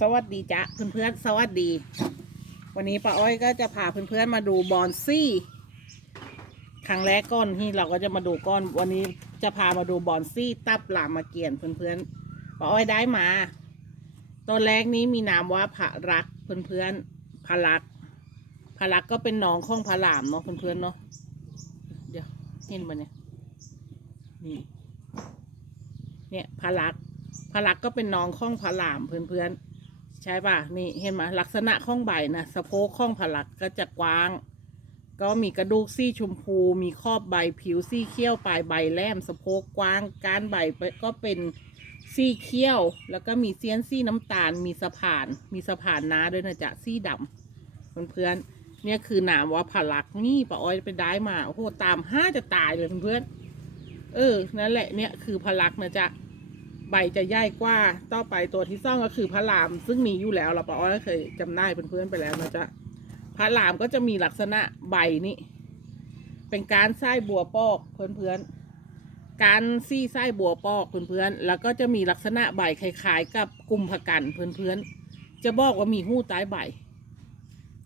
สวัสดีจ้ะเพื่อนๆสวัสดี วันนี้ป้าอ้อยก็จะพาเพื่อนๆมาดูบอนซี่ครั้งแรกก้อนที่เราก็จะมาดูก้อน วันนี้จะพามาดูบอนซี่ตับหลามาเกียนเพื่อนๆป้าอ้อยได้มาตัวแรกนี้มีนามว่าพระรักเพื่อนๆพระรักพระรักก็เป็นน้องของพระหลามเนาะเพื่อนๆเนาะเดี๋ยวเห็นมันเนี่ยนี่เนี่ยพระลักพระลักก็เป็นน้องข้องพระหลามเพื่อนๆ ใช่ป่ะ นี่เห็นไหมลักษณะข้องใบนะสะโพกข้องพระลักก็จะกว้าง ก็มีกระดูกซี่ชมพู มีครอบใบผิวซี่เขี้ยวปลายใบแหลมสะโพกกว้างการใบก็เป็นซี่เขี้ยว แล้วก็มีเสี้ยนซี่น้ำตาล มีสะพาน มีสะพานน้าด้วยนะจ๊ะซี่ดำเพื่อนๆเนี่ยคือหนามว่าพระลักนี่ป้าอ้อยไปได้มาโอ้โหตามห้าจะตายเลยเพื่อนๆเออนั่นแหละเนี่ยคือพระลักนะจ๊ะ ใบจะใหญ่กว่าต่อไปตัวที่ซ่องก็คือพระราม ซึ่งมีอยู่แล้วเราปะอ้อยเคยจำได้เพื่อนๆไปแล้วนะจ๊ะพระรามก็จะมีลักษณะใบนี่เป็นการไส้บัวปอกเพื่อนๆการซี่ไส้บัวปอกเพื่อนๆแล้วก็จะมีลักษณะใบคล้ายๆ กับกุมภกันเพื่อนๆจะบอกว่ามีหู้ใต้ใบ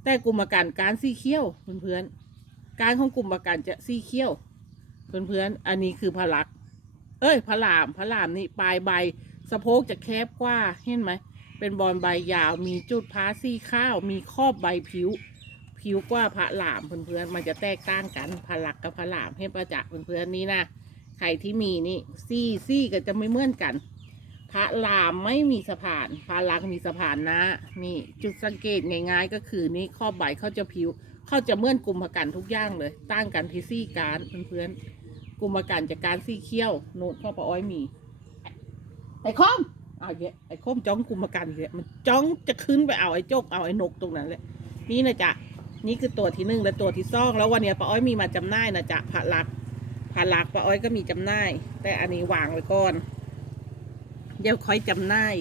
แต่กุมภกันการซี่เขี้ยวเพื่อนๆการของกุมภกันจะซี่เขี้ยว เพื่อนๆอันนี้คือพระลักษ เอ้ยพระรามพระรามนี่ปลายใบ สะโพกจะแคบกว่า เห็นไหม เป็นบอลใบยาว มีจุดพาซี่ข้าว มีครอบใบผิว ผิวกว่าพระหลามเพื่อนๆ มันจะแตกต่างกันพระหลักกับพระหลามให้ประจักษ์เพื่อนๆนี่นะใครที่มีนี่ซี่ซี่ก็จะไม่เหมือนกัน พระรามไม่มีสะพาน พระลักมีสะพานนะ นี่จุดสังเกตง่ายๆก็คือนี่ครอบใบเขาจะผิว เขาจะเมื่อนกลุ่มพกันทุกอย่างเลยตั้งกันที่ซี่การเพื่อนๆ กลุ่มกันจากการซี่เขี้ยวโน้ตข้อปะอ้อยมีไอ้คอมเอาเยอะไอ้คอมจ้องกลุ่มกันเยอะมันจ้องจะขึ้นไปเอาไอ้โจกเอาไอ้นกตรงนั้นแหละนี่นะจ๊ะนี่คือตัวที่หนึ่งและตัวที่สองแล้ววันนี้ปะอ้อยมีมาจำหน่ายนะจ๊ะผัลักผัลักปะอ้อยก็มีจำหน่าย แต่อันนี้วางไว้ก่อน เดี๋ยวค่อยจำหน่าย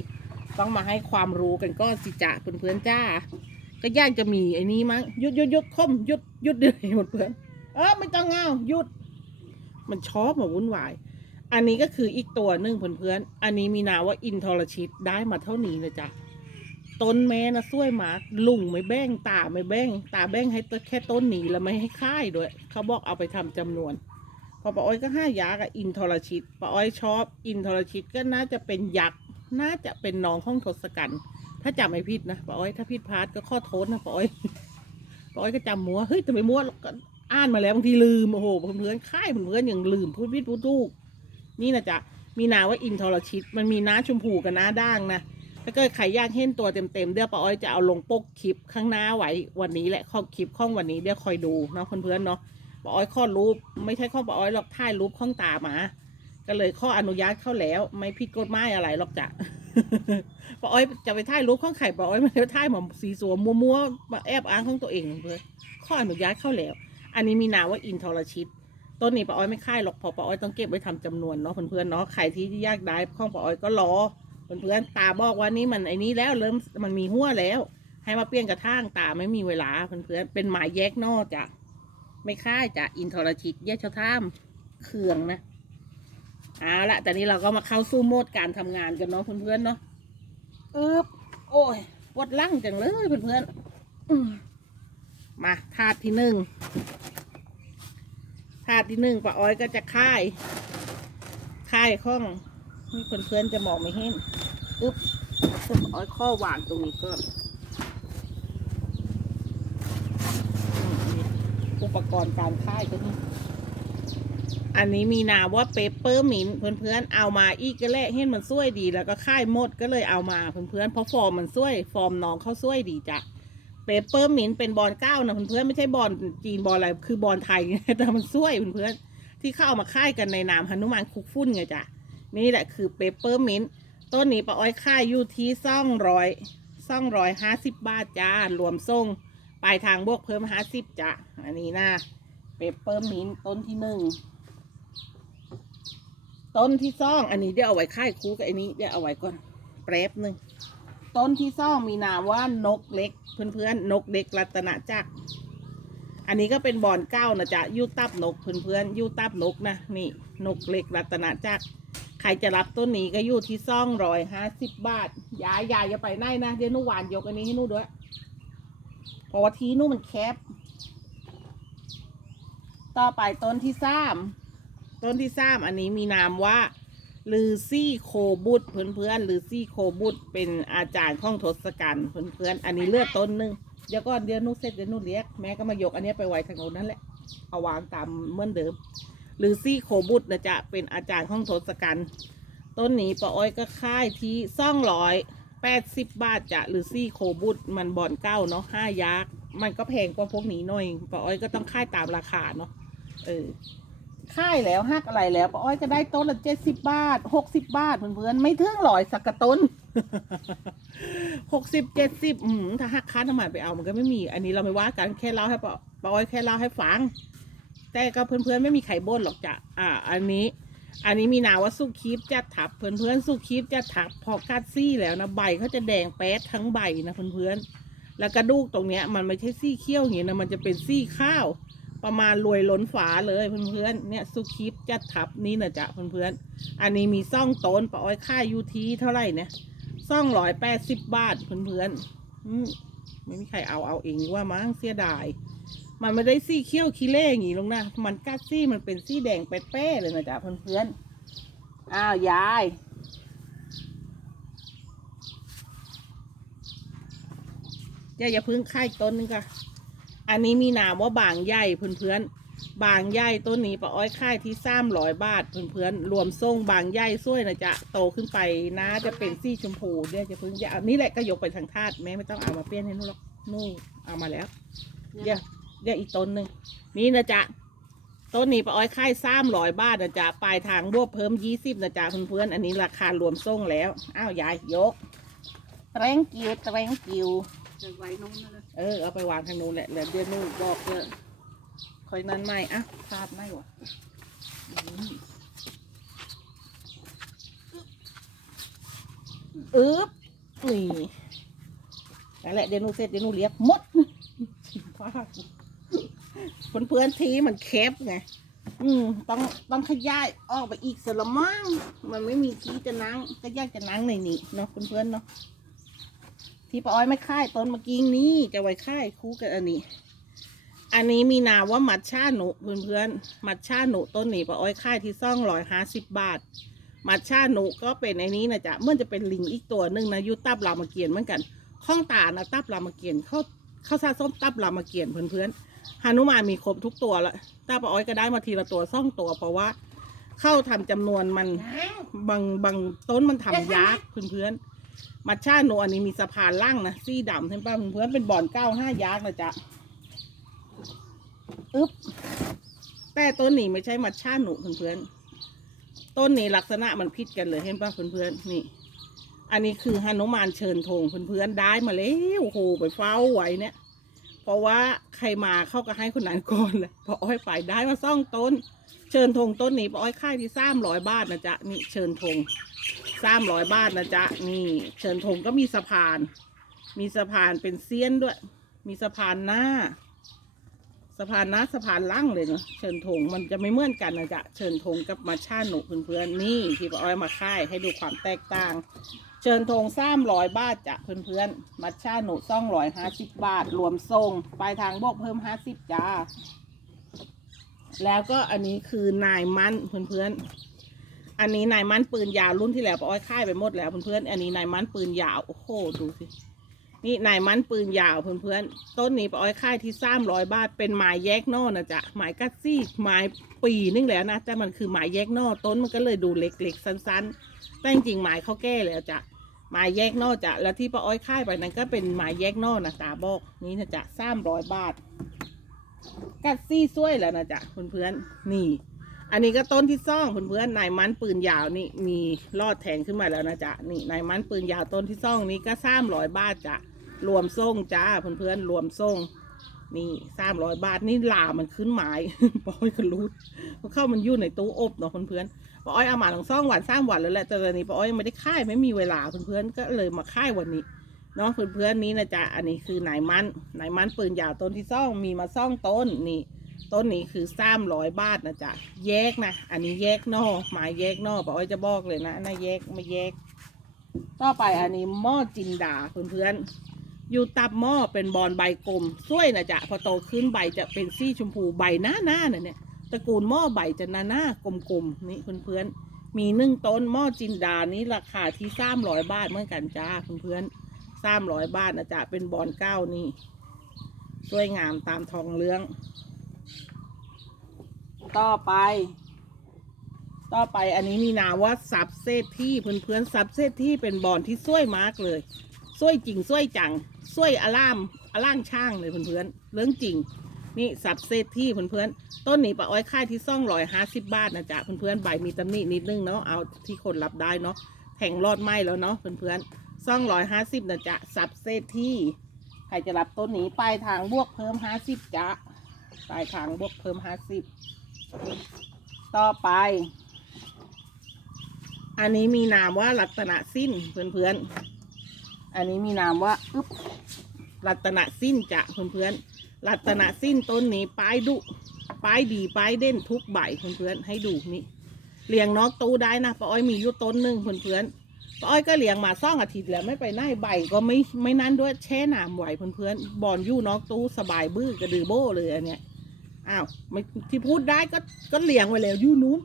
ต้องมาให้ความรู้กันก็สิจ๊ะเพื่อนๆจ้า ก็ยากจะมีไอ้นี้มั้งยุดยุดยุดคอมยุดยุดเดี๋ยหมดเพื่อนเออไม่ต้องเงาหยุด มันชอบมาวุ่นวาย อันนี้ก็คืออีกตัวหนึ่งเพื่อนๆอันนี้มีนาว่าอินทรชิตได้มาเท่านี้นะจ๊ะต้นแม่นะช่วยหมากลุงไม่แบ้งตาไม่แบ้ง ตาแบ้งให้ต้นแค่ต้นหนีแล้วไม่ให้ค่ายด้วย เขาบอกเอาไปทำจำนวน พอป้าอ้อยก็ห้ายากับอินทรชิตป้าอ้อยชอบ อินทรชิตก็น่าจะเป็นยักษ์น่าจะเป็นน้องของทศกัณฐ์ถ้าจำไม่ผิดนะป้าอ้อยถ้าผิดพลาดก็ข้อโทษนะป้าอ้อยป้าอ้อยก็จำมัวเฮ้ยทำไมมัวก็ อ่านมาแล้วบางทีลืมโอ้โหเพื่อนๆค่ายเพื่อนๆอย่างลืมพูดผิดพูดถูกนี่นะจ๊ะมีนาว่าอินทรชิต มันมีน้าชมพูกับน้าด่างนะถ้าเกิดใครอยากเห็นตัวเต็มๆเดี๋ยวป้าอ้อยจะเอาลงปกคลิปข้างหน้าไว้วันนี้แหละข้อคลิปข้องวันนี้เดี๋ยวคอยดูเนาะเพื่อนๆเนาะป้าอ้อยข้อรูปไม่ใช่ข้อป้าอ้อยหรอกถ่ายรูปข้องตามาก็เลยข้ออนุญาตเข้าแล้ว ไม่ผิดกฎหมายอะไรหรอกจ้ะป้าอ้อยจะไปถ่ายรูปข้องไข่ป้าอ้อยไม่ได้ถ่ายหมอสีสัวมัวๆมาแอบอ้างของตัวเองเพื่อนข้ออนุญาตเข้าแล้ว อันนี้มีนามว่าอินทรชิต ต้นนี้ป้าอ้อยไม่ค่ายหรอกเพอป้าอ้อยต้องเก็บไว้ทำจำนวนเนาะเพื่อนๆเนาะใครที่ยากได้ข้องป้าอ้อยก็รอเพื่อนๆตาบอกว่านี่มันไอ้นี้แล้วเริ่มมันมีหัวแล้ว ให้มาเปลี่ยนกระถางตาไม่มีเวลาเพื่อนๆเป็นหมายแยกนอกจ้ะไม่ค่ายจ้ะอินทรชิตแยกชะท่ามเคืองนะเอาละแต่นี้เราก็มาเข้าสู่โหมดการทำงานกันเนาะเพื่อนๆเนาะอึบโอ้ยปวดหลังจังเลยเพื่อนๆอืมมาถาดที่หนึ่ง ถาดที่หนึ่งป้าอ้อยก็จะค่ายค่ายข้องนี่เพื่อนๆจะมองไม่เห็นอึ๊บป้าอ้อยข้อหวางตรงนี้ก่อนอุปกรณ์การค่ายก็นี่อันนี้มีนามว่าเปเปอร์มินเพื่อนๆเอามาอีกก็แลเห็นมันสวยดี แล้วก็ค่ายหมดก็เลยเอามาเพื่อนๆเพราะฟอร์มมันสวย ฟอร์มน้องเขาสวยดีจ้ะ เปเปอร์มินเป็นบอลเก้านะเพื่อนๆไม่ใช่บอลจีนบอลอะไรคือบอลไทยแต่มันช่วยเพื่อนๆที่เข้ามาค่ายกันในนามหนุมานคุกฟุ้นไงจ้ะนี่แหละคือเปเปอร์มินต้นนี้ป้าอ้อยค่ายอยู่ที่ซ่องร้อยซ่องร้อยห้าสิบบาทจ้ารวมส่งปลายทางบวกเพิ่มห้าสิบจ้ะอันนี้นะเปเปอร์มินต้นที่หนึ่งต้นที่ซ่องอันนี้เดี๋ยวเอาไว้ค่ายคูกับอันนี้เดี๋ยวเอาไว้ก่อนแป๊บหนึ่ง ต้นที่ซ่องมีนามว่านกเล็ก เพื่อนๆนกเล็กรัตนจักร อันนี้ก็เป็นบอนเก้านะจ๊ะยูตับนกเพื่อนๆยูตับนกนะนี่นกเล็กรัตนจักรใครจะรับต้นนี้ก็อยู่ที่ซ่องร้อยห้าสิบบาทยายยายอย่าไปไหนนะเดี๋ยวนู่หวานยกอันนี้ให้นู่ด้วยเพราะว่าทีนู่มันแคบต่อไปต้นที่สามต้นที่สามอันนี้มีนามว่า ลือซี่โคบุตรเพื่อนๆลือซี่โคบุตรเป็นอาจารย์ของทศกัณฐ์เพื่อนๆอันนี้เลือดต้นหนึ่งเดี๋ยวก่อนเดี๋ยวนุเสร็จเดี๋ยวนุเรียกแม่ก็มายกอันนี้ไปไว้ทางโน้นนั่นแหละเอาวางตามเหมือนเดิมหรือซี่โคบุตรนะจะเป็นอาจารย์ของทศกัณฐ์ต้นนี้ป้าอ้อยก็ค่ายที่ซ่องร้อยแปดสิบบาทจะหรือซี่โคบุตรมันบอนเก้าเนาะห้ายักษ์มันก็แพงกว่าพวกนี้หน่อยป้าอ้อยก็ต้องค่ายตามราคาเนาะเออ ค่ายแล้วหักอะไรแล้วป้าอ้อยก็ได้ต้นละเจ็ดสิบบาทหกสิบบาทเพื่อนๆไม่ถึงร้อยสักกะต้นหกสิบเจ็ดสิบถ้าหักค่าน้ำมันไปเอามันก็ไม่มี อันนี้เราไม่ว่ากันแค่เล่าให้ป้าป้าอ้อยแค่เล่าให้ฟัง แต่ก็เพื่อนๆไม่มีใครบ่นหรอกจ้ะอ่า อันนี้ อันนี้มีนาว่าสุคีบจะถับเพื่อนๆสุคีบจะถับพอกัดซี่แล้วนะใบเขาจะแดงแป๊ดทั้งใบนะเพื่อนๆแล้วกระดูกตรงเนี้ยมันไม่ใช่ซี่เขี้ยวอย่างนี้นะมันจะเป็นซี่ข้าว ประมาณรวยล้นฝาเลยเพื่อนๆเนี่ยสุคีบจะถับนี่นะจ๊ะเพื่อนๆอันนี้มีซ่องต้นปะอ้อยค่ายยูทีเท่าไหร่เนี่ยซ่องร้อยแปดสิบบาทเพื่อนๆอืมไม่มีใครเอาเอาเองว่ามั้งเสียดาย มันไม่ได้ซี่เขี้ยวขี้เล่อย่างงี้ลงนะมันกัดซี่มันเป็นซี่แดงเป๊ะๆเลยนะจ๊ะเพื่อนๆอ้าวยายอย่าอย่าพึ่งค่ายต้นนึงค่ะ อันนี้มีนามว่าบางใหญ่เพื่อนๆ บางใหญ่ต้นนี้ปะอ้อยค่ายที่สามร้อยบาทเพื่อนๆ รวมส่งบางใหญ่ซ้วยนะจ๊ะโตขึ้นไปนะจะเป็นซี่ชมพูเดี๋ยวจะเพึ่งอย่าเอานี่แหละก็ยกไปทางธาตุแม่ไม่ต้องเอามาเปลี่ยนให้นู่นหรอกนู่นเอามาแล้วเดี๋ยวเดี๋ยวอีกต้นหนึ่งนี่นะจ๊ะต้นนี้ปลาอ้อยค่ายสามร้อยบาทนะจ๊ะปลายทางบวกเพิ่มยี่สิบนะจ๊ะเพื่อนๆอันนี้ราคารวมส่งแล้วอ้าวยายยกแตงกิวแตงกิวจะไว้น้องนั่นเลย เออเอาไปวางทางนู้นแหละแล้วเดี๋ยวนู่นบอกเลยคอยนั้นไม่อะพลาดไม่วะอึ๊บนี่นั่นแหละเดี๋ยวนูเสร็จเดี๋ยวนูเรียกหมดพลาดเพื่อนๆทีมันแคบไงอืมต้องต้องขยายออกไปอีกสละมั่งมันไม่มีที่จะนั่งก็ยากจะนั่งในนี้เนาะเพื่อนๆเนาะ ที่ป้าอ้อยไม่ค่ายต้นเมื่อกี้นี้จะไว้ค่ายคู่กับอันนี้ อันนี้มีนามว่ามัดชาหนุเพื่อนๆมัดชาหนุต้นนี้ป้าอ้อยค่ายที่ซ่องร้อยห้าสิบบาท มัดชาหนุก็เป็นไอ้นี้นะจ๊ะเมื่อจะเป็นลิงอีกตัวหนึ่งนะยุตับรามเกียรติเหมือนกันข้องตานะตับรามเกียรติเขาเขาซาส้มตับรามเกียรติเพื่อนๆฮานุมานมีครบทุกตัวละตาปะอ้อยก็ได้มาทีละตัวซ่องตัวเพราะว่าเข้าทำจำนวนมันบางบางต้นมันทำยากเพื่อนๆ มัชชาโนอันนี้มีสะพานล่างนะซี่ดำเห็นป่ะเพื่อนเป็นบ่อนเก้าห้ายากนะจ๊ะอึ๊บแต่ต้นนี้ไม่ใช่มัชชาหนูเพื่อนๆต้นนี้ลักษณะมันพิดกันเลยเห็นป่ะเพื่อนๆนี่ อันนี้คือฮนุมานเชิญธงเพื่อนๆได้มาแล้วโอ้โหไปเฝ้าไว้เนี่ย เพราะว่าใครมาเข้าก็ให้คนนั้นก่อนเลยพออ้อยไปได้มาซ่องต้น เชิญธงต้นนี้พออ้อยค่ายที่สามร้อยบาทนะจ๊ะนี่เชิญธงสามร้อยบาทนะจ๊ะนี่ เชิญธงก็มีสะพาน มีสะพานเป็นเซียนด้วย มีสะพานหน้า สะพานหน้าสะพานล่างเลยเนาะเชิญธงมันจะไม่เหมือนกันนะจ๊ะเชิญธงกับมาชาหนุเพื่อนๆนี่ที่พออ้อยมาค่ายให้ดูความแตกต่าง เชิญธงสามร้อยบาทจ้ะเพื่อนๆ มัดชาหนูซ่องร้อยห้าสิบบาท รวมส่งปลายทางบวกเพิ่มห้าสิบจ้า แล้วก็อันนี้คือนายมันเพื่อนๆ อันนี้นายมันปืนยาวรุ่นที่แล้วปอ้อยค่ายไปหมดแล้วเพื่อนๆ อันนี้นายมันปืนยาว โอ้โห ดูสิ นี่นายมันปืนยาวเพื่อนๆ ต้นนี้ปอ้อยค่ายที่สามร้อยบาท เป็นไม้แยกนอกนะจ๊ะ ไม้กัดซี่ไม้ปีนึงแล้วนะ แต่มันคือไม้แยกนอกต้นมันก็เลยดูเล็กๆ สั้นๆ แต่จริงๆไม้เขาแก้แล้วจ้ะหมายแยกนอกจ้ะแล้วที่ป้าอ้อยค่ายไปนั้นก็เป็นหมายแยกนอกนะตาบอกนี่นะจ๊ะสามร้อยบาทกัดซี่ซ้วยแล้วนะจ๊ะเพื่อนๆนี่ อันนี้ก็ต้นที่ซ่องเพื่อนๆนายมันปืนยาวนี่มีลอดแทงขึ้นมาแล้วนะจ๊ะนี่นายมันปืนยาวต้นที่ซ่องนี้ก็สามร้อยบาทจ้ะรวมส่งจ้าเพื่อนๆรวมส่งนี่สามร้อยบาทนี่ลามันขึ้นหมายป้าอ้อยก็รู้เพราะเข้ามันอยู่ในตู้อบเนาะเพื่อนๆ ป้าอ้อยเอามาหลังซ่องวันสร้างวันแล้วแหละแต่ตอนนี้ป้าอ้อยยังไม่ได้ค่ายไม่มีเวลาเพื่อนๆก็เลยมาค่ายวันนี้เนาะเพื่อนๆนี้นะจ๊ะอันนี้คือนายมันนายมันปืนยาวต้นที่ซ่องมีมาซ่องต้นนี่ต้นนี้คือสามร้อยบาทนะจ๊ะแยกนะอันนี้แยกนอหมายแยกนอกป้าอ้อยจะบอกเลยนะนนะแยกไม่แยก ต่อไปอันนี้หม้อจินดาเพื่อนๆอยู่ตับหม้อเป็นบอลใบกลมสวยนะจ๊ะพอโตขึ้นใบจะเป็นสีชมพูใบหน้าหน้าเนี่ย ตระกูลหม้อใบจะนาหน้ากลมๆนี่เพื่อนๆมีนึ่งต้นหม้อจินดานี้ราคาที่สามร้อยบาทเหมือนกันจ้าเพื่อนๆสามร้อยบาทนะจ๊ะเป็นบอลเก้านี่สวยงามตามทองเรื่อง ต่อไป ต่อไปอันนี้มีนามว่าซับเซตที่เพื่อนๆซับเซตที่เป็นบอลที่สวยมากเลยสวยจริงสวยจังสวยอล่ามอล่างช่างเลยเพื่อนๆเรื่องจริง นี่สับเซตที่เพื่อนๆต้นนี้ปะอ้อยค่ายที่ซ่องร้อยห้าสิบบาทนะจ๊ะเพื่อนๆใบมีตำหนินิดนึงเนาะเอาที่คนรับได้เนาะแผงรอดไหมแล้วเนาะเพื่อนๆซ่องร้อยห้าสิบนะจ๊ะสับเซตที่ใครจะรับต้นนี้ปลายทางบวกเพิ่มห้าสิบจ๊ะปลายทางบวกเพิ่มห้าสิบต่อไป อันนี้มีนามว่ารัตนสิ้นเพื่อนๆอันนี้มีนามว่าอึ๊บรัตนสิ้นจ้ะเพื่อนๆ รัตนสิ้นต้นนี้ป้ายดุป้ายดีป้ายเด่นทุกใบเพื่อนๆให้ดูนี่เลี้ยงนอกตู้ได้นะป้าอ้อยมีอยู่ต้นหนึ่งเพื่อนๆป้าอ้อยก็เลี้ยงมาซ่องอาทิตย์แล้วไม่ไปไหนใบก็ไม่ไม่นั่นด้วยแช่น้ำไหวเพื่อนๆบอนอยู่นอกตู้สบายบื้อกระดือโบ้เลยอันเนี้ยอ้าวไม่ที่พูดได้ก็ก็เลี้ยงไว้แล้วอยู่นู้น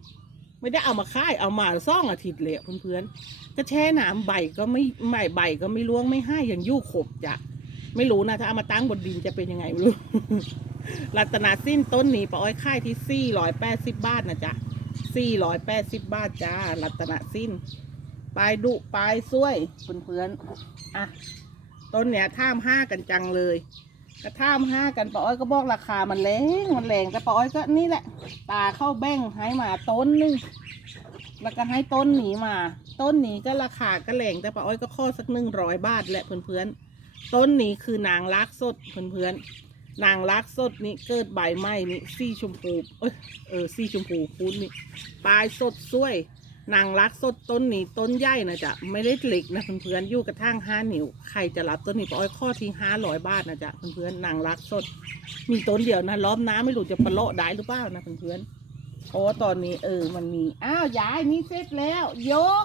ไม่ได้เอามาค่ายเอามาซ่องอาทิตย์เลยเพื่อนๆก็แช่น้ำใบก็ไม่ไม่ใบก็ไม่ร่วงไม่ให้ยังอยู่ขบจ้ะ ไม่รู้นะถ้าเอามาตั้งบนดินจะเป็นยังไงไม่รู้รัตนาสิ้นต้นนี้ป้าอ้อยค่ายที่สี่ร้อยแปดสิบบาทนะจ๊ะสี่ร้อยแปดสิบบาทจ้ารัตนาสิ้นปลายดุปลายซ้วยเพื่อนๆอะต้นเนี้ยท่ามห้ากันจังเลยก็ท่ามห้ากันป้าอ้อยก็บอกราคามันแรงมันแรงแต่ป้าอ้อยก็นี่แหละ ตาเข้าแบ่งให้มาต้นนึงแล้วก็ให้ต้นหนีมา ต้นหนีก็ราคาก็แรงแต่ป้าอ้อยก็ข้อสักหนึ่งร้อยบาทแหละเพื่อนๆ ต้นนี้คือนางรักสดเพื่อนๆนางรักสดนี่เกิดใบไม้นี่สีชมพูเอ้ยเออสีชมพูคูณนี่ปลายสดสวย นางรักสดต้นนี้ต้นใหญ่นะจ๊ะไม่ได้เหล็กนะเพื่อนๆอยู่กระทั่งห้านิ้วใครจะรับต้นนี้ปอ้อยข้อที่ห้าร้อยบาทนะจ๊ะเพื่อนๆนางรักสด มีต้นเดียวนะล้อมน้ำไม่รู้จะปะโละได้หรือเปล่านะเพื่อนๆเพราะว่าตอนนี้เออมันมีอ้าวยายนี่เสร็จแล้ว ยก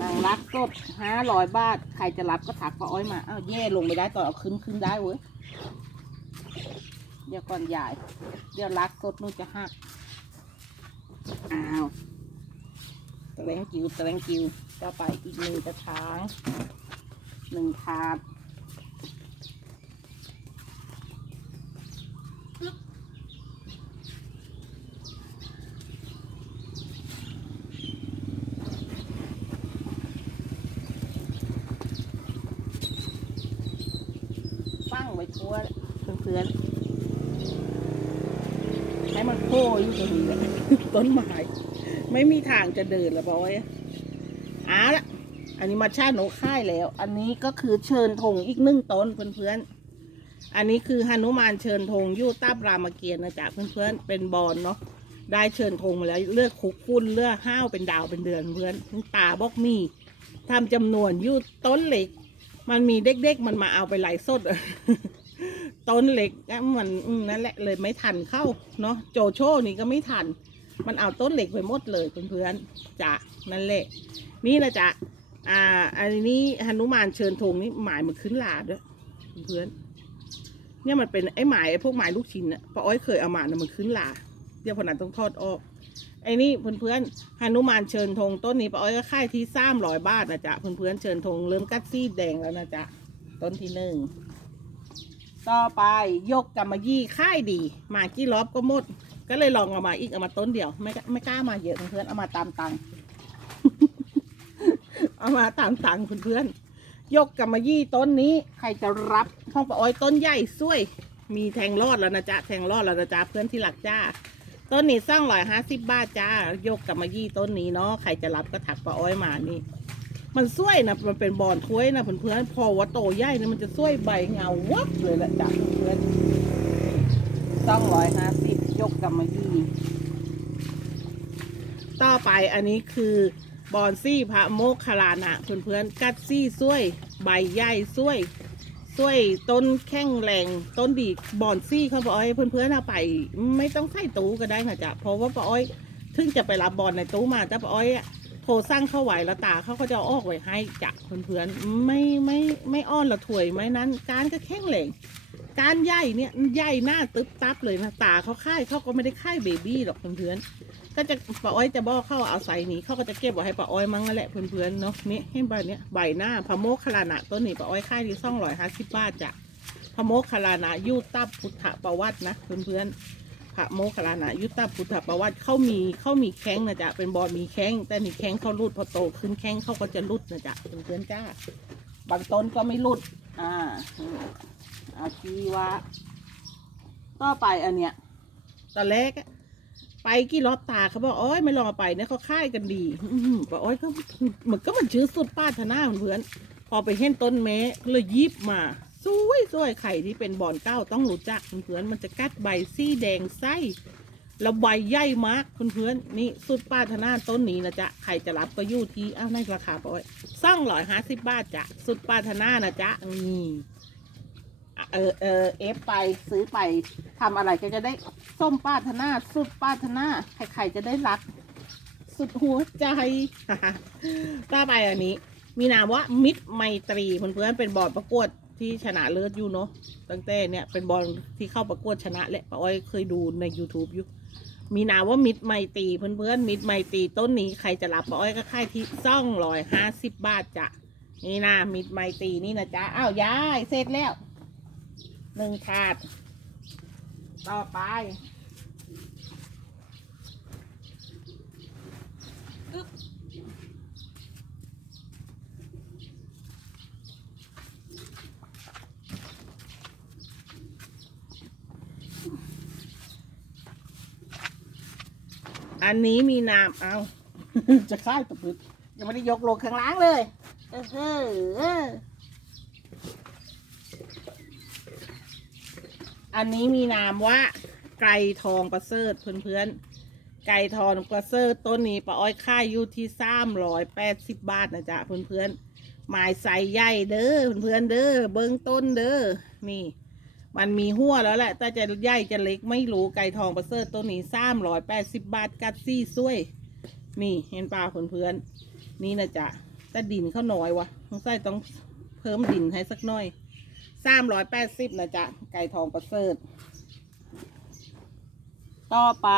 นางรักสดห้าร้อยบาท ใครจะรับก็ถักป้าอ้อยมา อ้าวแย่ลงไม่ได้ตอนเอาขึ้นขึ้นได้เว้ย เดี๋ยวก่อนใหญ่ เดี๋ยวรักสดนู่นจะหัก อ้าวตะแลงกิวตะแลงกิวต่อไปอีกหนึ่งกระถางหนึ่งถาด ไว้ทั่วเพื่อนๆให้มันโผล่อยู่ตรงนี้ต้นไม้ไม่มีทางจะเดินละบอยอะละอันนี้มาชาโนค่ายแล้ว อันนี้ก็คือเชิญธงอีกหนึ่งต้นเพื่อนๆ อันนี้คือฮานุมานเชิญธงยู่ตาบรามเกียรตินะจ๊ะเพื่อนๆ เป็นบอลเนาะ ได้เชิญธงมาแล้ว เลือกคุกฟุ้นเลือกห้าวเป็นดาวเป็นเดือนเพื่อนตาบอกมีทำจำนวนยู่ต้นเหล็ก มันมีเด็กๆมันมาเอาไปไหลสดต้นเหล็กอะมันมนั่นแหละเลยไม่ทันเข้าเนาะโจโชนี่ก็ไม่ทัน มันเอาต้นเหล็กไปหมดเลยเพื่อนๆจ้ะนั่นแหละ นี่นะจ๊ะอ่า อันนี้หนุมานเชิญธงนี่หมายมันขึ้นลาด้วยเพื่อนเนี่ยมันเป็นไอ้หมายไอ้พวกหมายลูกชิ้นอะป้าอ้อยเคยเอามานะมันขึ้นลาเดี๋ยวพอนั้นต้องทอดออก ไอ้นี่เพื่อนๆหนุมานเชิญธงต้นนี้ป้าอ้อยก็ค่ายที่สามร้อยบาทนะจ๊ะเพื่อนๆเชิญธงเริ่มกัดซีดแดงแล้วนะจ๊ะต้นที่หนึ่งต่อไปยกกำมะยี่ค่ายดีมากี่รอบก็หมด ก็เลยลองเอามาอีกเอามาต้นเดียว ไม่ไม่กล้ามาเยอะเพื่อนๆเอามาตามตังเอามาตามตังค์เพื่อนยกกำมะยี่ต้นนี้ใครจะรับห้องปะอ้อยต้นใหญ่สวยมีแทงรอดแล้วนะจ๊ะแทงรอดแล้วนะจ๊ะเพื่อนที่หลักจ้า ต้นนี้สร้างร้อยห้าสิบบาทจ้ายกกำมะยี่ต้นนี้เนาะใครจะรับก็ถักปะอ้อยมานี่ มันสวยนะมันเป็นบอนถ้วยนะเพื่อนๆพอว่าโตใหญ่นะมันจะสวยใบเงาวับเลยแหละจ้ะเพื่อนๆต้องร้อยห้าสิบยกกำมะยี่ต่อไปอันนี้คือบอนซี่พระโมคคลลานะเพื่อนๆกัดซี่สวย ใบใหญ่สวย สวยต้นแข้งแรงต้นดีบอนซี่เขาบอกให้เพื่อนๆเอาไป ไม่ต้องใส่ตู้ก็ได้นะจ๊ะเพราะว่าป้าอ้อยถึงจะไปรับบอลในตู้มาแต่ป้าอ้อยอะโทรสร้างเข้าไหวแล้วตาเขาก็จะอออกไว้ให้จ้ะเพื่อนๆไม่ไม่ไม่อ้อนละถวยไม่นั้นการก็แข้งแรงการใหญ่เนี่ยใหญ่หน้าตึ๊บตับเลยนะตาเขาค่ายเขาก็ไม่ได้ค่ายเบบี้หรอกเพื่อนๆ ก็จะป้าอ้อยจะบ่อเข้าเอาใส่นี้เขาก็จะเก็บไว้ให้ป้าอ้อยมั้งนั่นแหละเพื่อนๆเนาะนี่ให้ใบเนี้ยใบหน้าพะโมกขลานะต้นนี้ป้าอ้อยค่ายที่ซ่องร้อยห้าสิบบาทจ้ะพะโมกขลานะยุตับพุทธประวัตินะเพื่อนๆพระโมกขลานะยุตับพุทธประวัติเขามีเขามีแข้งนะจ๊ะเป็นบอมีแข้งแต่นี่แข้งเขารุดพอโตขึ้นแข้งเขาก็จะรุดนะจ๊ะเพื่อนๆจ้าบางต้นก็ไม่รุดอ่าอาชีวะต่อไปอันเนี้ยตอนแรกอะ ไปกี่รอบตาเขาบอกโอ้ยไม่ลองไปเนี่ยเขาค่ายกันดีบอกโอ้ยก็เหมือนก็มันชื่อสุดป้าธนาเพื่อนพอไปเห็นต้นเมะเลยยิบมาสวยสวยไข่ที่เป็นบอนเก้าต้องรู้จักเพื่อนมันจะกัดใบซี่แดงไส้แล้วใบใหญ่มากเพื่อนๆนี่สุดป้าธนาต้นนี้นะจ๊ะใครจะรับก็อยู่ที่อ้าวในราคาปอยซ่องร้อยห้าสิบบาทจ้ะสุดป้าธนานะจ๊ะนี่ เออเออเอฟไปซื้อไปทำอะไรก็จะได้ส้มป้าธนาสุดป้าธนาใครๆจะได้รัก สุดหัวใจต่อไปอันนี้ มีนามว่ามิตรไมตรีเพื่อนๆเป็นบอลประกวดที่ชนะเลิศอยู่เนาะตั้งแต่เนี่ยเป็นบอลที่เข้าประกวดชนะแหละป้าอ้อยเคยดูใน YouTube อยู่ มีนามว่ามิตรไมตรีเพื่อนๆมิตรไมตรีต้นนี้ใครจะรับป้าอ้อยก็ค่ายที่ซ่องร้อยห้าสิบบาทจ้ะนี่นะมิตรไมตรีนี่นะจ๊ะอ้าวยายเสร็จแล้ว หนึ่งถาด ต่อไปอันนี้มีน้ำเอา จะค่ายตบพึกยังไม่ได้ยกลงข้างล่างเลย เออ อันนี้มีนามว่าไก่ทองประเสริฐเพื่อนๆ ไก่ทองประเสริฐต้นนี้ป้าอ้อยค่ายอยู่ที่สามร้อยแปดสิบบาทนะจ๊ะเพื่อนๆหมายใส่ใหญ่เด้อเพื่อนๆเด้อเบิ้งต้นเด้อนี่ มันมีหัวแล้วแหละแต่จะใหญ่จะเล็กไม่รู้ไก่ทองประเสริฐต้นนี้สามร้อยแปดสิบบาทกัดซี่ซ้วย นี่เห็นป่าเพื่อนๆนี่นะจ๊ะแต่ดินเขาน้อยวะต้องใส่ต้องเพิ่มดินให้สักหน่อย สามร้อยแปดสิบนะจ๊ะ ไก่ทองประเสริฐ ต่อไป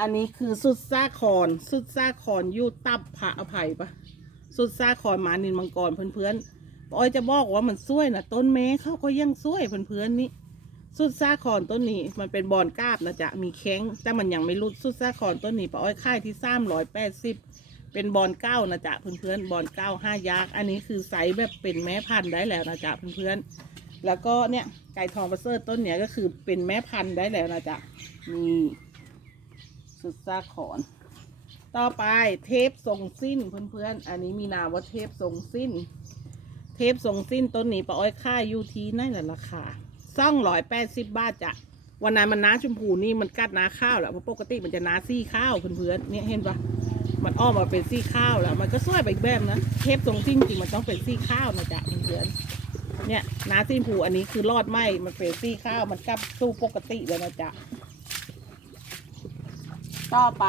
อันนี้คือสุดซ่าคอน สุดซ่าคอนยูตับผะอภัยปะสุดซ่าคอนหมานินมังกรเพื่อนๆปอยจะบอกว่ามันสวยนะต้นเมเขาก็ยังสวยเพื่อนๆนี่สุดซ่าคอนต้นนี้มันเป็นบอนกาบนะจ๊ะ มีแข้งแต่มันยังไม่รุดสุดซ่าคอนต้นนี้ปอยค่ายที่สามร้อยแปดสิบ เป็นบอนเก้านะจ๊ะเพื่อนๆบอนเก้าห้ายักษ์อันนี้คือไซส์แบบเป็นแม่พันธุ์ได้แล้วนะจ๊ะเพื่อนๆแล้วก็เนี่ยไก่ทองประเสริฐต้นเนี้ยก็คือเป็นแม่พันธุ์ได้แล้วนะจ๊ะนี่สุดซาขอน ต่อไปเทปทรงสิ้นเพื่อนๆ อันนี้มีนามว่าเทปทรงสิ้น เทปทรงสิ้นต้นนี้ป้าอ้อยค่าอยูทีนั่นแหละราคาซ่องร้อยแปดสิบบาทจ้ะวันนั้นมันน้าชมพูนี่มันกัดน้าข้าวแหละเพราะปกติมันจะน้าซี่ข้าวเพื่อนๆเนี่ยเห็นปะ มันอ้อมมาเป็นซี่ข้าวแล้ว มันก็สวยไปอีกแบบนะเทปทรงสิ้นจริงมันต้องเป็นซี่ข้าวนะจ๊ะเพื่อนเนี่ยน้าซี่ชมพูอันนี้คือรอดไหมมันเป็นซี่ข้าวมันกลับสู้ปกติแล้วนะจ๊ะต่อไป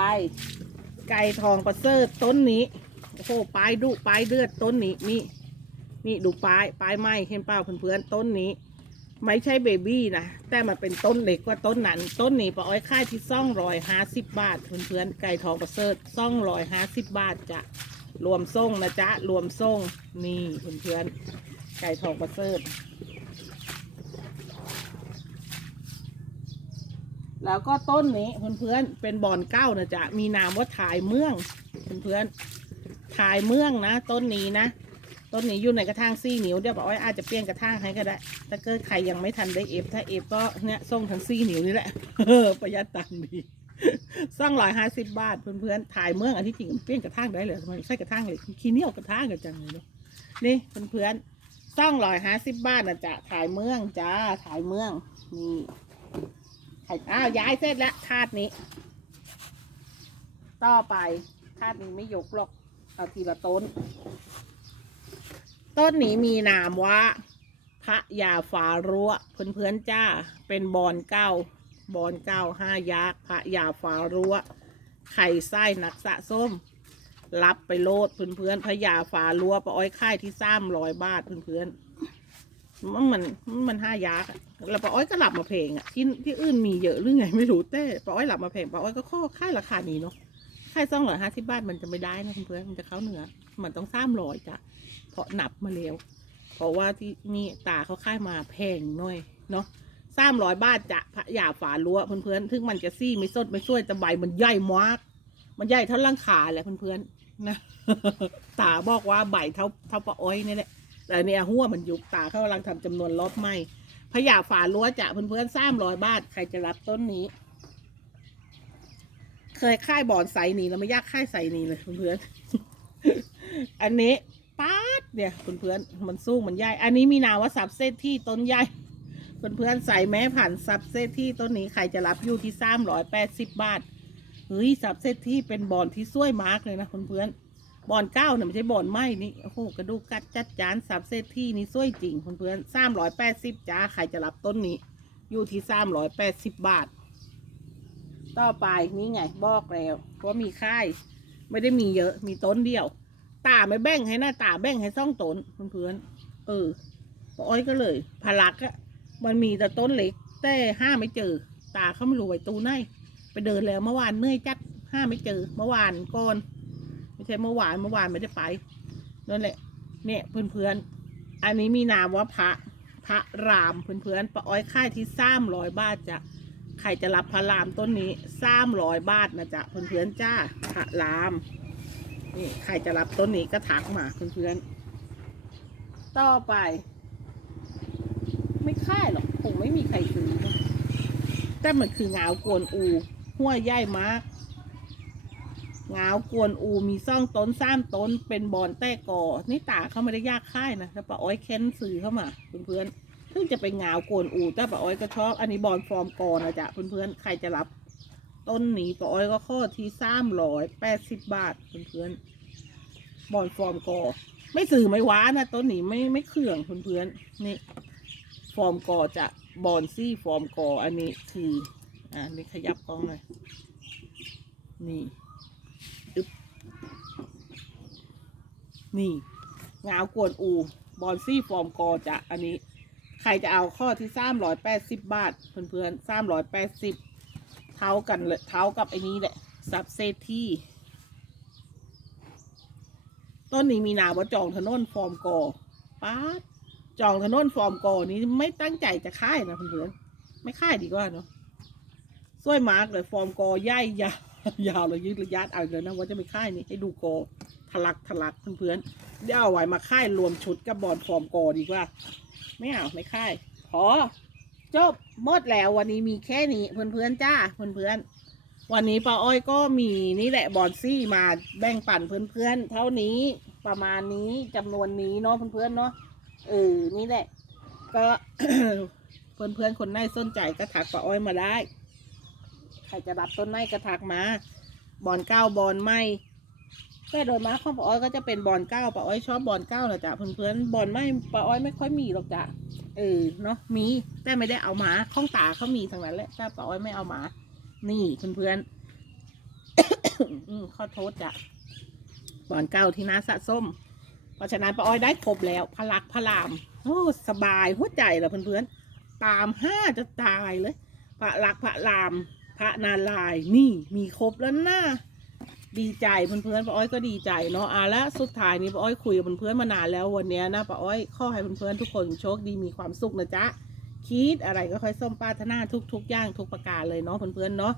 ไก่ทองประเสริฐต้นนี้โอ้โหปลายดุปลายเลือดต้นนี้นี่นี่ดูปลายปลายไหมเห็นเปล่าเพื่อนๆต้นนี้ ไม่ใช่เบบี้นะ แต่มันเป็นต้นเล็กกว่าต้นนั้น ต้นนี้ปลาอ้อยค่ายที่ซ่องรอยห้าสิบบาท เพื่อนๆ ไก่ทองประเสริฐซ่องรอยห้าสิบบาทจะรวมส่งนะจ๊ะ รวมส่ง นี่เพื่อนๆ ไก่ทองประเสริฐ แล้วก็ต้นนี้เพื่อนๆ เป็นบอนเก้านะจ๊ะ มีนามว่าถ่ายเมือง เพื่อนๆ ถ่ายเมืองนะ ต้นนี้นะ ต้นนี้อยู่ในกระถางซี่นิ้วเดี๋ยวบอกว่าอาจจะเปลี่ยนกระถางให้ก็ได้ถ้าเกิดใครยังไม่ทันได้เอฟถ้าเอฟก็เนี่ยส่งทั้งซี่นิ้วนี่แหละประหยัดตังค์ดีซ่องร้อยห้าสิบบาทเพื่อนๆถ่ายเมืองอันที่จริงเปลี่ยนกระถางได้เลยทำไมใช่กระถางเลยขี้เหนียวกระถางกันจังเลยเนอะนี่เพื่อนๆซ่องร้อยห้าสิบบาทนะจ๊ะถ่ายเมืองจ้าถ่ายเมืองนี่ไข่อ้าวย้ายเสร็จแล้วธาตุนี้ ต่อไปธาตุนี้ไม่ยกหรอกเอาทีละต้น ต้นนี้มีนามว่าพระยาฝารั้วเพื่อนๆจ้า เป็นบอนเก้าบอนเก้าห้ายักษ์พระยาฝารั้วไข่ไส้นักสะส้ม รับไปโลดเพื่อนๆพระยาฝารั้วปอ้อยค่ายที่สามร้อยบาทเพื่อนๆมันมันมันห้ายักษ์แล้วปอ้อยก็หลับมาเพลงอะที่ที่อื่นมีเยอะหรือไงไม่รู้แต่ปอ้อยหลับมาเพลงปอ้อยก็ข้อค่ายราคานี้เนาะ ค่ายสองร้อยห้าสิบบาทมันจะไม่ได้นะเพื่อนๆมันจะเข้าเนื้อมันต้องสามร้อยจ้ะเพราะหนับมาแล้ว เพราะว่าที่นี่ตาเขาค่ายมาแพงหน่อยเนาะสามร้อยบาทจะพระยาฝารั้วเพื่อนๆถึงมันจะซี่ไม่สดไม่ช่วยแต่ใบมันใหญ่มาก มันใหญ่เท่าร่างขาแหละเพื่อนๆนะตาบอกว่าใบเท่าเท่าปะอ้อยนี่แหละแต่เนี่ยหัวมันยุบตาเขากำลังทำจำนวนรอบไม่พญาฝารั้วจะเพื่อนๆสามร้อยบาทใครจะรับต้นนี้ เคยค่ายบอนไซนี้แล้วไม่ยากค่ายไซนี้เลยเพื่อนๆอันนี้ป๊าดเนี่ยเพื่อนๆมันสู้มันใหญ่ อันนี้มีนามว่าสับเซตที่ต้นใหญ่เพื่อนๆใส่แม้ผ่านสับเซตที่ต้นนี้ใครจะรับอยู่ที่สามร้อยแปดสิบบาทเฮ้ยสับเซตที่เป็นบอลที่สวยมากเลยนะเพื่อนๆบอลเก้าเนี่ยไม่ใช่บอลไม้นี่โอ้โหกระดูกกัดจัดจานสับเซตที่นี่สวยจริงเพื่อนๆสามร้อยแปดสิบจ้าใครจะรับต้นนี้ อยู่ที่สามร้อยแปดสิบบาท ต่อไปนี่ไงบอกแล้วว่ามีค่าย ไม่ได้มีเยอะ มีต้นเดียว ตาไม่แบ่งให้หน้าตาแบ่งให้ซ่องต้นเพื่อนเออป้าอ้อยก็เลยพลักอะมันมีแต่ต้นเล็ก แต่ห้าไม่เจอ ตาเขาไม่รู้ไว้ตูไหนไปเดินแล้วเมื่อวานเหนื่อยจัดห้าไม่เจอ เมื่อวานก่อนไม่ใช่เมื่อวานเมื่อวานไม่ได้ไปนั่นแหละ เนี่ยเพื่อนๆอันนี้มีนามว่าพระพระรามเพื่อนๆป้าอ้อยค่ายที่สามร้อยบาทจ้ะ ใครจะรับพระรามต้นนี้สามร้อยบาทนะจ๊ะเพื่อนๆจ้าพระราม นี่ใครจะรับต้นนี้ก็ทักมาเพื่อนๆต่อไป ไม่ค่ายหรอกคงไม่มีใครซื้อแต่มันคือเงากวนอู หัวใหญ่มากเงากวนอูมีซ่องต้นสามต้นเป็นบอนแต้กอ นี่ตาเขาไม่ได้ยากค่ายนะแต่ป้าอ้อยเค้นซื้อเข้ามาเพื่อนๆ ซึ่งจะเป็นเงากวนอูแต่ป้าอ้อยก็ชอบอันนี้บอนฟอร์มกอนะจ๊ะเพื่อนๆใครจะรับ ต้นนี้ป้าอ้อยก็ข้อที่สามร้อยแปดสิบบาทเพื่อนๆบอนฟอร์มกอ ไม่สื่อไม่ว้านะต้นนี้ไม่ไม่เขื่องเพื่อนๆนี่ ฟอร์มกอจะบอนซี่ฟอร์มกอ อันนี้คืออ่านี่ขยับกล้องหน่อยนี่อึบนี่งาวกวนอู บอนซี่ฟอร์มกอจะอันนี้ ใครจะเอาข้อที่สามร้อยแปดสิบบาท เพื่อนๆสามร้อยแปดสิบเท่ากันเลยเท่ากับไอ้นี้แหละซับเซที่ต้นนี้มีนามว่าจองถนนฟอร์มกอป๊าดจองถนนฟอร์มกอนี้ไม่ตั้งใจจะค่ายนะเพื่อนๆไม่ค่ายดีกว่าเนาะสวยมากเลยฟอร์มกอใหญ่ยาวยาวเลยยืดระยะเอาเลยนะว่าจะไม่ค่ายนี่ให้ดูกอ ทะลักทะลักเพื่อนๆเดี๋ยวเอาไว้มาค่ายรวมชุดกับบอลฟอร์มกอดีกว่า ไม่เอาไม่ค่ายพอจบหมดแล้ววันนี้มีแค่นี้เพื่อนๆจ้าเพื่อนๆวันนี้ป้าอ้อยก็มีนี่แหละบอลซี่มาแบ่งปันเพื่อนๆเท่านี้ประมาณนี้จำนวนนี้เนาะเพื่อนๆเนาะเออนี่แหละ ก็เพื่อนเพื่อนๆคนไหนสนใจก็ทักป้าอ้อยมาได้ ใครจะรับต้นไหนก็ทักมาบอนเก้าบอนไม่ แต่โดยมากของป้าอ้อยก็จะเป็นบอนเก้าป้าอ้อยชอบบอนเก้าแหละจ้ะเพื่อนเพื่อนๆบอนไม่ป้าอ้อยไม่ค่อยมีหรอกจ้ะเออเนาะมีแต่ไม่ได้เอามาข้องตาเขามีทั้งนั้นแหละแต่ป้าอ้อยไม่เอามา นี่เพื่อนเพื่อนๆอืมขอโทษจ้ะบอนเก้าที่น้าสะส้ม เพราะฉะนั้นป้าอ้อยได้ครบแล้วพลักพลามโอ้สบายหัวใจเลยเพื่อนๆตามห้าจะตายเลยพระลักษณ์พระราม พระนารายณ์นี่มีครบแล้วนะ ดีใจเพื่อนๆป้าอ้อยก็ดีใจเนาะอะและสุดท้ายนี้ป้าอ้อยคุยกับเพื่อนๆมานานแล้ววันนี้นะป้าอ้อยข้อให้เพื่อนๆทุกคนโชคดีมีความสุขนะจ๊ะคิดอะไรก็ค่อยส้มปรารถนาทุกๆอย่างทุกประการเลยเนาะเพื่อนๆเนาะ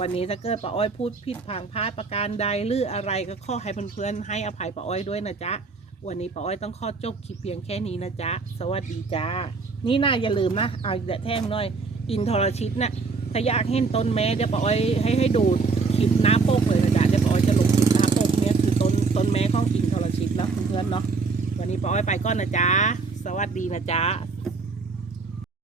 วันนี้ถ้าเกิดป้าอ้อยพูดผิดพลางพลาดประการใดหรืออะไรก็ขอให้เพื่อนๆให้อภัยป้าอ้อยด้วยนะจ๊ะวันนี้ป้าอ้อยต้องขอจบคลิปเพียงแค่นี้นะจ๊ะสวัสดีจ้า นี่น่าอย่าลืมนะเอาเดี๋ยวแท่งหน่อยอินทรชิตนะ่ะถ้าอยากเห็นต้นแม้เดี๋ยวป้าอ้อยให้ให้ดูคลิปน้าปก ของอินทรชิตแล้วเพื่อนๆเนาะวันนี้ปอ้อยไปก่อนนะจ๊ะสวัสดีนะจ๊ะ